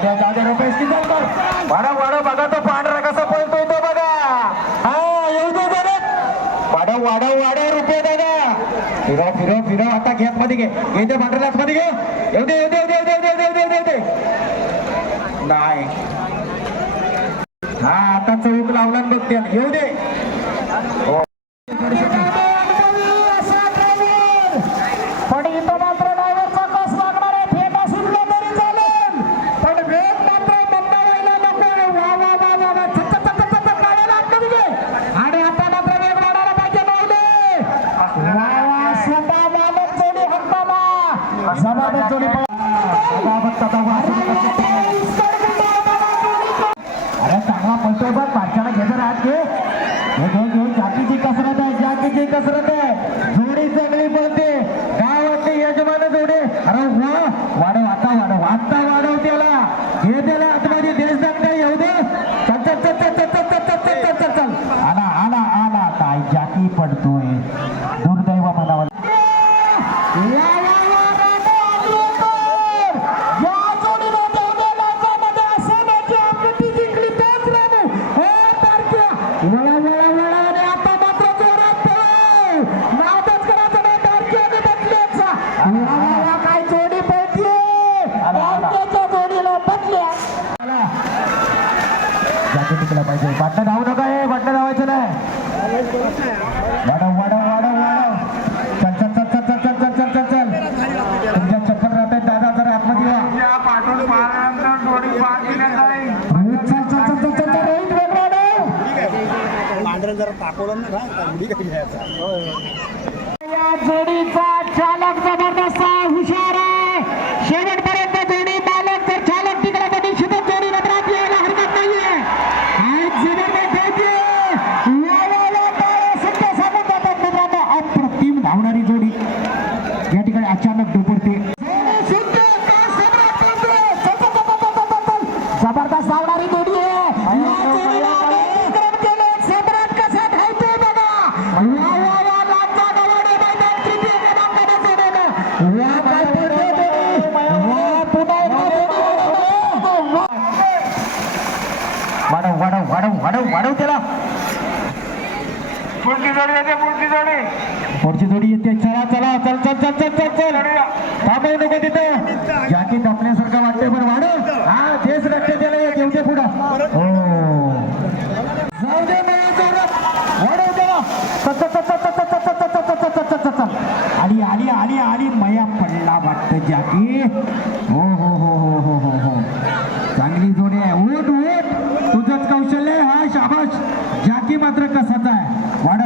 दादा रुपेश किसनकर वाडा वाडा बघा तो पांढरा कसा पळतोय तो बघा. हा येऊ दे दादा वाडा वाडा वाडा रुपये दादा. फिरव फिरव फिरव. आता घेत मध्ये घे. घे त्या पांढऱ्यालाच मध्ये घे. अरे चांगला पळतोय बघ बादशाला घेत राहत हात घे घे घे जातीची कसरत आहे जातीची कसरत आहे जोडी चांगली पळते वाटते यजमान जोडी अरे वा वाढव आता वाढव आता वाढव त्याला घे त्याला आतमध्ये देश दाखता येऊ दे चल चल चल चल चल चल चल चल चल चल चल आला आला आला काय जाती पडतोय काय जोडी. तारक्याच्या जोडीला बदल्या. जाती टिकला पाहिजे बाटणं धावू नका हे बाटणं धावायचं नाही वाढव वाढव वाढव वाढव चल चल चल चल चल चल चल चल चल तुमच्या चप्पल राहत दादा जरा आतमध्ये या पाठवून पाहिल्यानंतर पाच दिल्यात आहे रोहित, चल, चल, चल, चल, चल, रोहित, वेग वाढव. पांढरं जरा टाकवलं ना धावणारी जोडी. या ठिकाणी अचानक डोपडते जबरदस्त धावणारी जोडी वाढव वाढव वाढव वाढव वाढव त्याला. पुढची जोडी येते पुढची जोडी. पुढची चल चल चल चल चल थांबवू नको तिथं जाती जपण्यासारखं वाटतंय पण वाढ हा तेच लक्ष दिलं येऊ दे पुढं आली आली आली आली मया पडला वाटत जाती हो हो हो हो हो हो हो चांगली जोडी आहे उठ उठ तुझंच कौशल्य हा शाबाश जाती मात्र कसाच आहे वाढ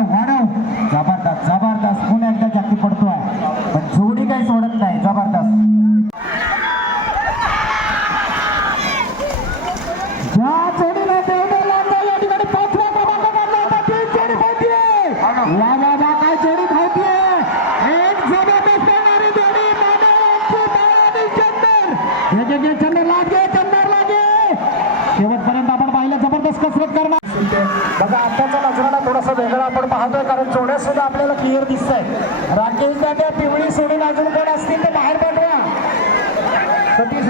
कसरत बघा आत्ताचा नजराला थोडासा वेगळा आपण पाहतोय कारण जोड्या सुद्धा आपल्याला क्लिअर दिसत आहेत राकेश दादा पिवळी सोडून अजून कोण असतील तर बाहेर पाठवा. सतीश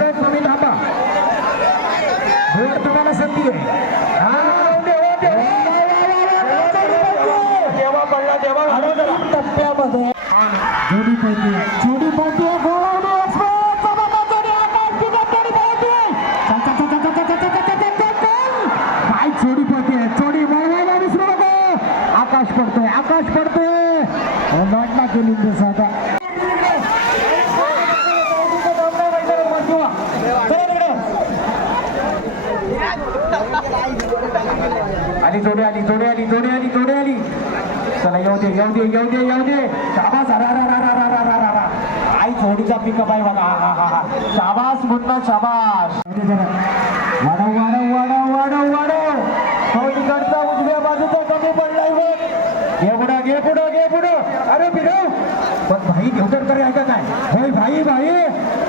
पडतोय आकाश पडतोय. गाठला केली आता आणि जोडे आली जोडे आली जोडे आली जोडे आली. चला येऊ दे येऊ दे येऊ दे येऊ दे. शाबास रा रा रा रा रा रा रा आई जोडीचा पिकअप आहे बघा. हा हा हा. शाबास मुन्ना शाबास. वाढव वाढव वाढव वाढव वाढव. तो तिकडचा उजव्या बाजूचा कमी पडला घे पुढं घे पुढं. अरे बिडव पण भाई घेऊन तरी ऐकत नाही होय भाई भाई.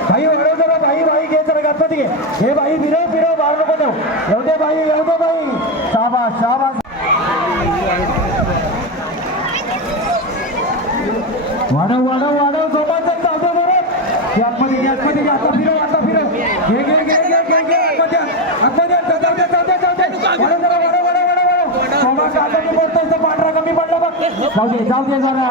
भाई वाढव जरा भाई भाई घे जरा गणपती घे. हे भाई बिरव बिरव बाहेर नको देऊ. येऊ दे भाई येऊ दे भाई. शाबास शाबास. वाढव वाढव वाढव. जोपासत चालतो बरोबर हे आतमध्ये आतमध्ये आता फिरव आता फिरव. घे घे घे घे घे घे आतमध्ये आतमध्ये जाऊ दे जाऊ वाढव जरा वाढव. पांढरा कमी पडला बघ जाऊ जाऊ दे जरा.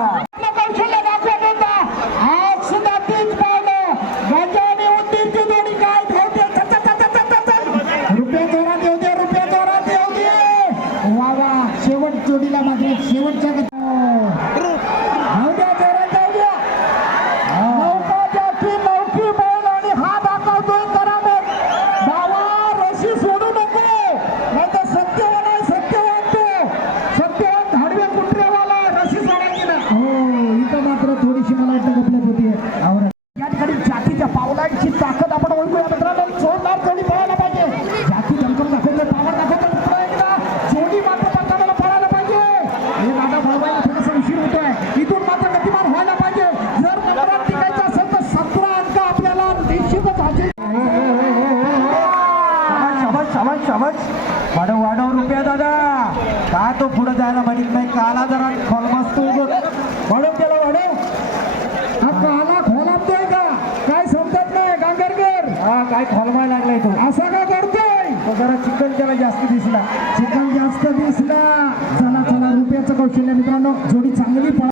ठिकाणी पावलांची ताकद आपण ओळखूया. मित्रांनो जोरदार जोडी पळायला पाहिजे. जाती जमकम दाखवते पावर दाखवलं पुन्हा एकदा जोडी मात्र पडताना पळायला पाहिजे. हे दादा पळवायला थोडासा उशीर होतोय. इथून मात्र गतिमान व्हायला पाहिजे. जर नंबरात टिकायचं असेल तर सतरा अंक आपल्याला निश्चितच हाती शाबास शाबास शाबास. वाढव वाढव रुपया दादा. का तो पुढे जायला माहीत नाही काला जरा खोलमासतोय बघ वाढव त्याला वाढव हा काला खोलापतोय का काय समजत नाही गांगरकर हा काय खोलमाय लागलाय तो? असा का करतोय? तो जरा चिकन त्याला जास्त दिसला. चिकन जास्त दिसला. चला चला रुपयाचं कौशल्य मित्रांनो जोडी चांगली पळा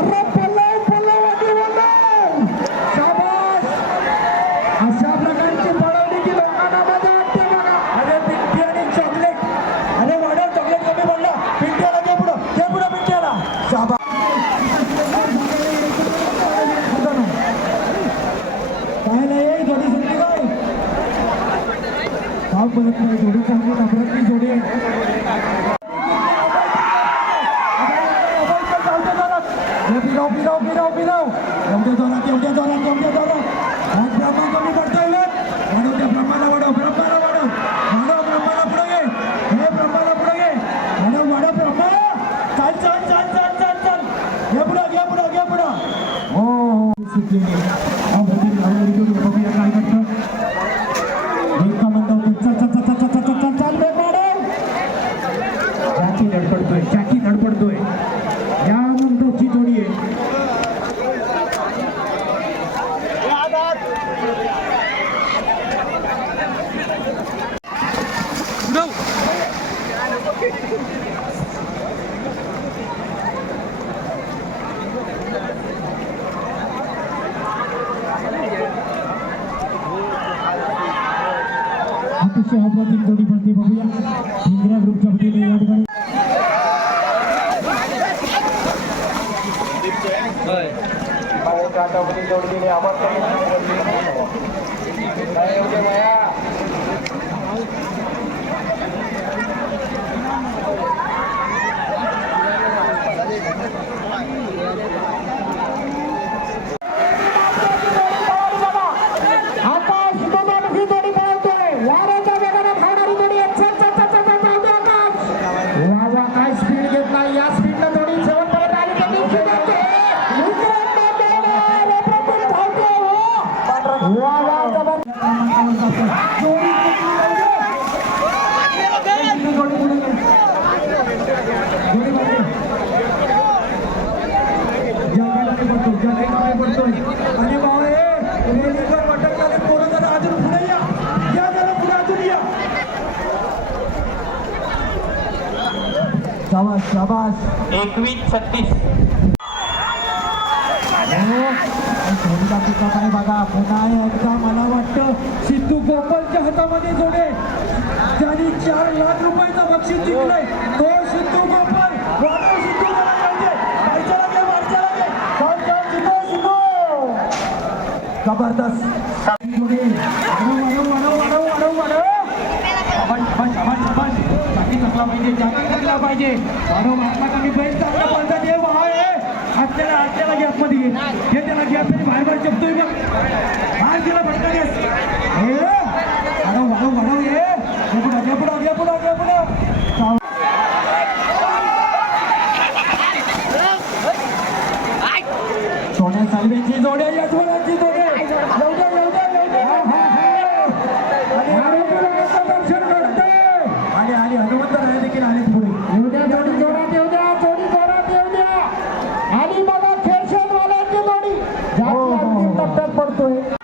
अरे 第九名张真源打出来第 अतिशय अप्रतिम जोडी पडते बघूया इंदिरा ग्रुपच्या वतीने या ठिकाणी आकाश दोघांमुखी जोडी पळवतोय वाऱ्याच्या वेगाने धावणारी जोडी आहे चल चल चल चल चल जाऊ दे आकाश वा वा काय स्पीड घेत नाही या स्पीडनं जोडी शेवटपर्यंत आली तर निश्चित येते. विक्रम बेंडेले लेकरापुढे धावते, हो. वा वा जबरदस्त. जोडी जोडी पुढे गेली. जोडी मागे. जगाला पडतो जगाला पडतोय आणि भाऊ हे रेल्वेवर भटकणारे पोरं जरा अजून पुढे या या जरा पुढे अजून या शाबास शाबास एकवीस छत्तीस हो, बघा? पुन्हा एकदा मला वाटतं गोपालच्या हातामध्ये जोडे. ज्यांनी चार लाख रुपयाचा बक्षीस जिंकलंय. तो सिद्धू गोपाल जबरदस्त. पाहिजे आपल्याला आतल्याला गॅपमध्ये हे त्याला बाहेर बाहेर बघ आज तिला అడవు అడవు అడవు ఏ ఎప్పుడు ఎప్పుడు ఎప్పుడు ఎప్పుడు सोन्या सालवेची जोडे यशवराची जोडे दर्शन घडते आणि आणि हनुमंत राय देखील आले पुढे एवढ्या जोडी. जोडात एवढ्या जोडी जोडात एवढ्या आणि मला खेळशेवाल्यांची जोडी पडतोय.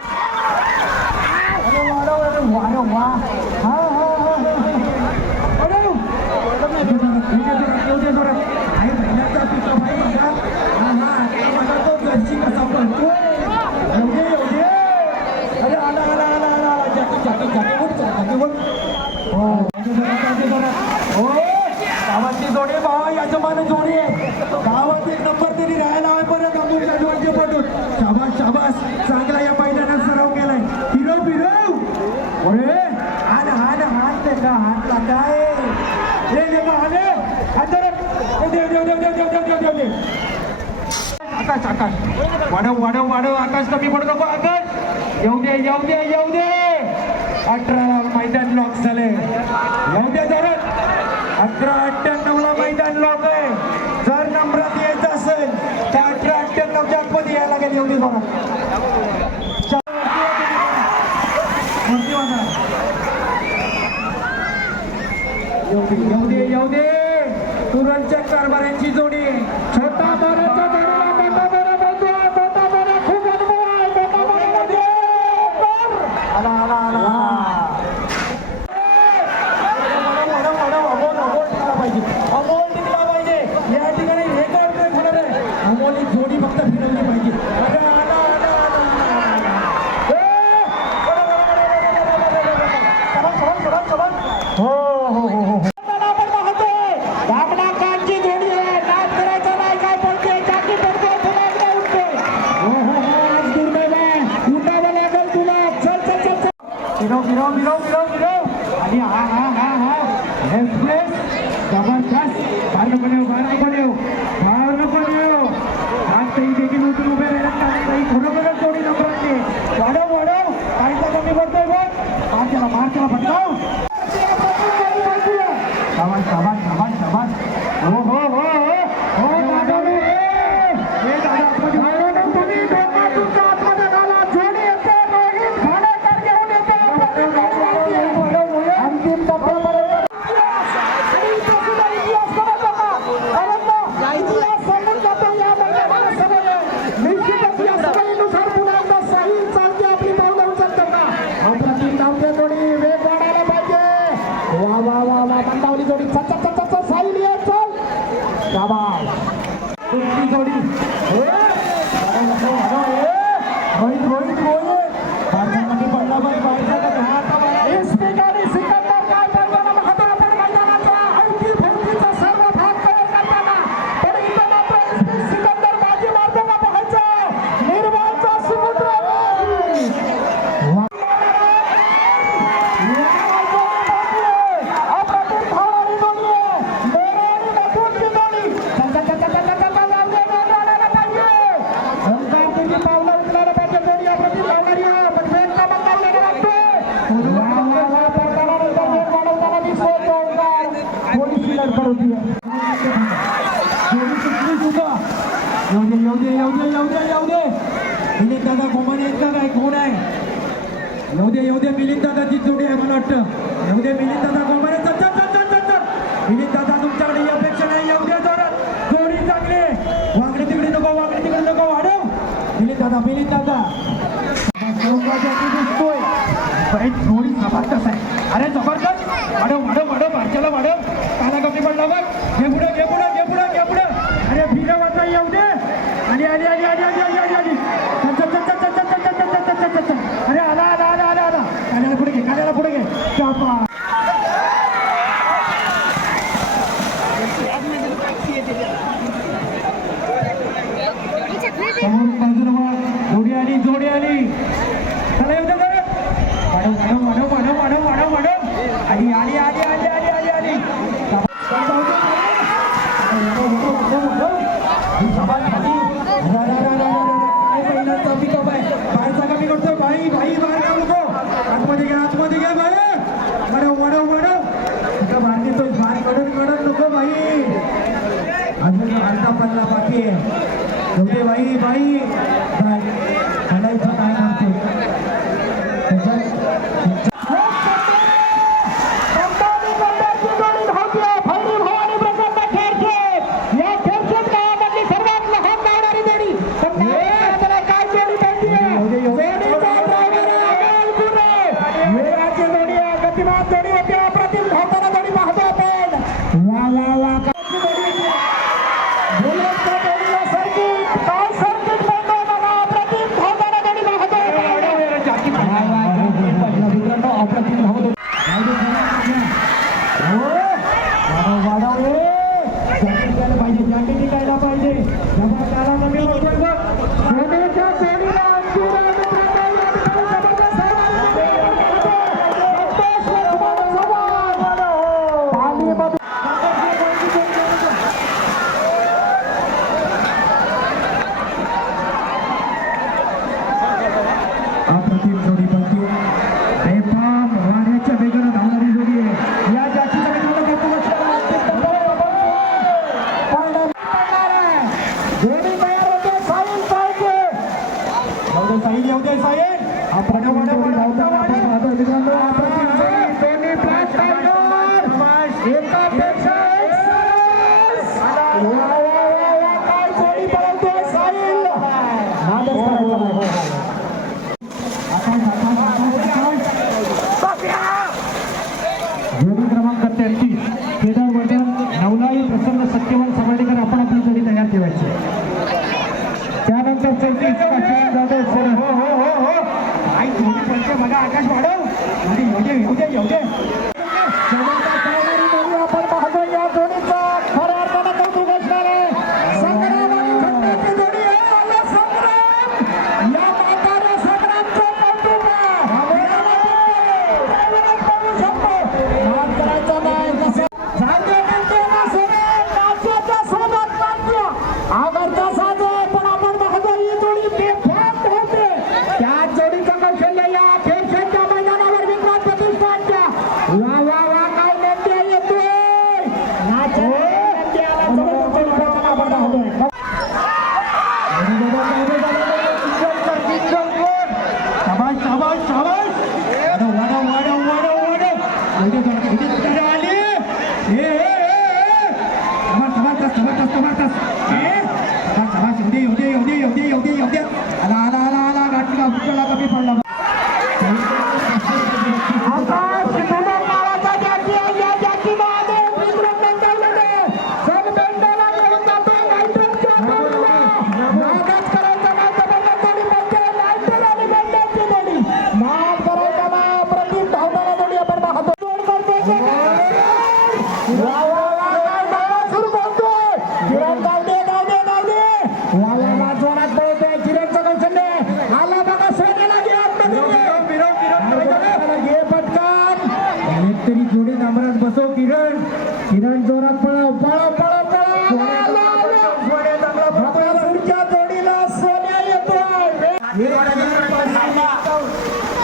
आकाश आकाश वाढव वाढव वाढव. आकाश कमी पडू नको. आकाश! येऊ दे येऊ दे येऊ दे! अठरा मैदान लॉक झाले. येऊ दे जरा अठरा अठ्ठ्याण्णव ला मैदान लॉक आहे. जर नंबरात यायचं असेल तर अठरा अठ्ठ्याण्णवच्या आतमध्ये यायला लागेल. येऊ दे जरा दे येऊ दे येऊ दे. कुरणच्या कारभाऱ्यांची जोडी Давай, давай, давай, давай. Ого, येऊ येऊ दे मिलिंद दादाची जोडी आहे मला वाटतं. येऊ दे मिलिंद दादा गोमारे मिलिंद दादा तुमच्याकडे अपेक्षा नाही. येऊ दे जरा जोडी चांगले वाकडे तिकडे नको वाकडे तिकडे नको. वाढव. मिलिंद दादा मिलिंद दादा. दिसतोय. जोडी जबरदस्त आहे. अरे जबरदस्त मोठी जोडी आली. चला येऊ दे मानव मानव मानव मानव आली आली.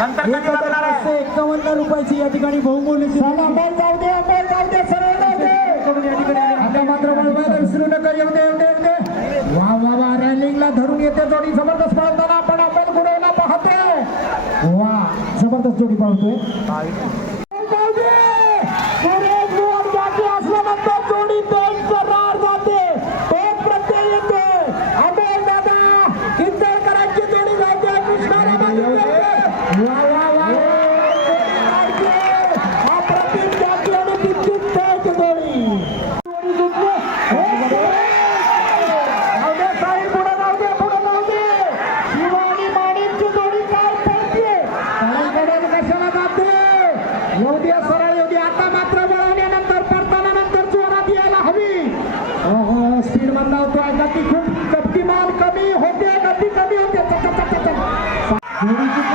नंतर एकावन्न रुपयाची या ठिकाणी बहुमूल्य चला बल जाऊ दे बल जाऊ दे सरळ करून या ठिकाणी मात्र बळवायला विसरू नका येऊ दे येऊ दे. वा वा वा रॅलिंगला धरून येते जोडी जबरदस्त पळताना आपण आपण गुरवला पाहतोय. वा जबरदस्त जोडी पळतोय. Beautiful.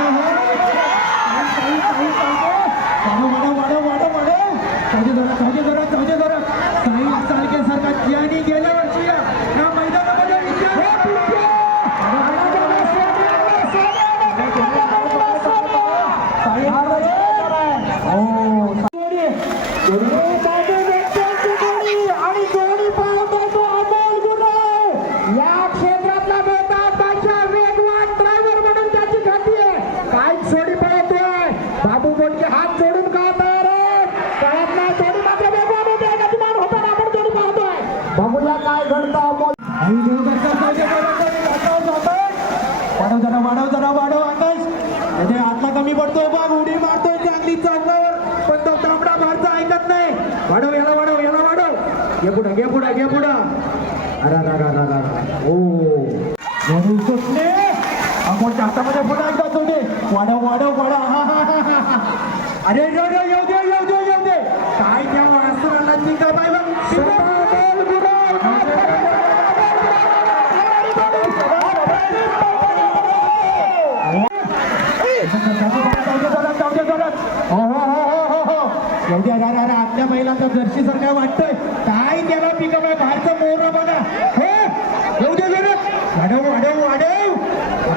पुढा घे पुढा. अरा रागा रागा ओ. म्हणून सुटले. आपण जातामध्ये पुन्हा एकदा हा हा अरे येऊ दे येऊ दे येऊ दे येऊ दे. काय त्या वासराला तिका बाय आपल्या महिला तर जर्शी सारखं वाटतंय. पिकअप द्यावा पिकअप आहे बाहेरचं मोहरा बघा. हो येऊ दे जरा. वाढव वाढव वाढव.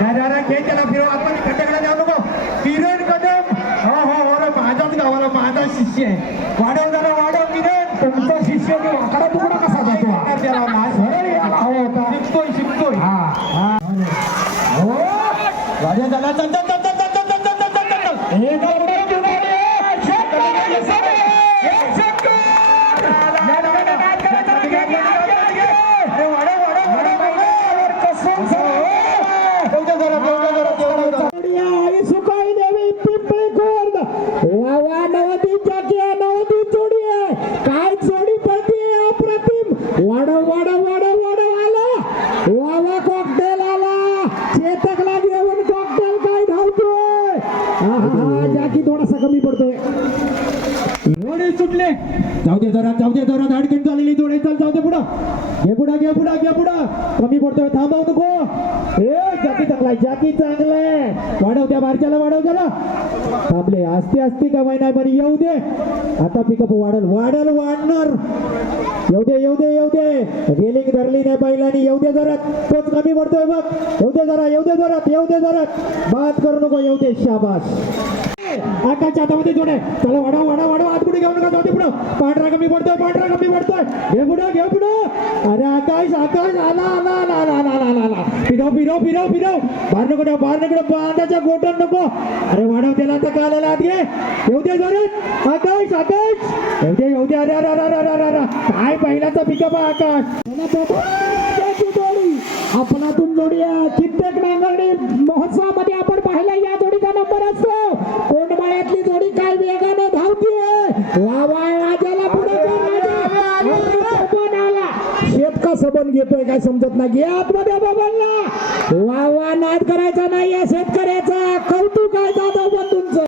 दादा घे त्याला फिरव. आपण कट्याकडे जाऊ नको. किरण कदम. हो हो हो रे माझाच गावाला माझा शिष्य आहे. वाढव जरा वाढव किरण. तुमचा शिष्य मी वाकडा तुकडा कसा जातो? त्याला माझ हो, हो, हो. शिकतोय शिकतोय. हा हा. हो. राजा दादा अप्रतिम वाढव वाढव वाढव आला. वावा कॉकटेल आला. चेतकला घेऊन कॉकटेल काय धावतोय? हा जाकी थोडासा कमी पडतोय. घोडे सुटले. जाऊ दे जरा जाऊ दे जरा. धाडकन चाललेली जोडे चल जाऊ दे पुढं. घे पुढं घे पुढं घे पुढं. कमी पडतोय. थांबव नको. ए जाती चांगलाय जाती चांगलाय वाढव त्या बारच्याला वाढव जरा थांबले. असते असते कमाई नाही बरी. येऊ दे. आता पिकअप वाढल वाढल वाढणार. येऊ दे येऊ दे येऊ दे. रेलिंग धरली नाही बैलानी येऊ दे जरात पोच कमी पडतोय बघ. येऊ दे जरा येऊ दे जरात येऊ दे जरात बात करू नको येऊ दे शाबास. आकाशच्या हातामध्ये जोड. चला त्याला वाढा वाढा वाढा आत पुढे घेऊ नका जाऊ पुढं. पांढरा कमी पडतोय पांढरा कमी पडतोय. घे पुढं घे पुढं. अरे आकाश आकाश आला आला आला आला आला आला आला. फिरव फिरव फिरव फिरव. बाहेर नको ठेव, बाहेर नको गोटन नको. अरे वाढव त्याला आता कालाला आत घे येऊ दे जोरात आकाश आकाश. येऊ दे येऊ दे. अरे अरे अरे अरे अरे अरे. काय पहिल्याचा पिकअप आकाश? जोडी आपणातून जोडी कित्येक नांगरणी महोत्सवामध्ये आपण पाहिला या जोडीचा नंबर असतो. कोंडमाळ्यातली जोडी काय वेगानं धावतीये. वा वा राजाला पुढे कर, सबन आला. शेत का घेतोय काय समजत नाही. घे आतमध्ये बाबांना. वा वा नाद करायचा नाही या शेतकऱ्याचा. कौतुक आहे जाधव बंधूंचं.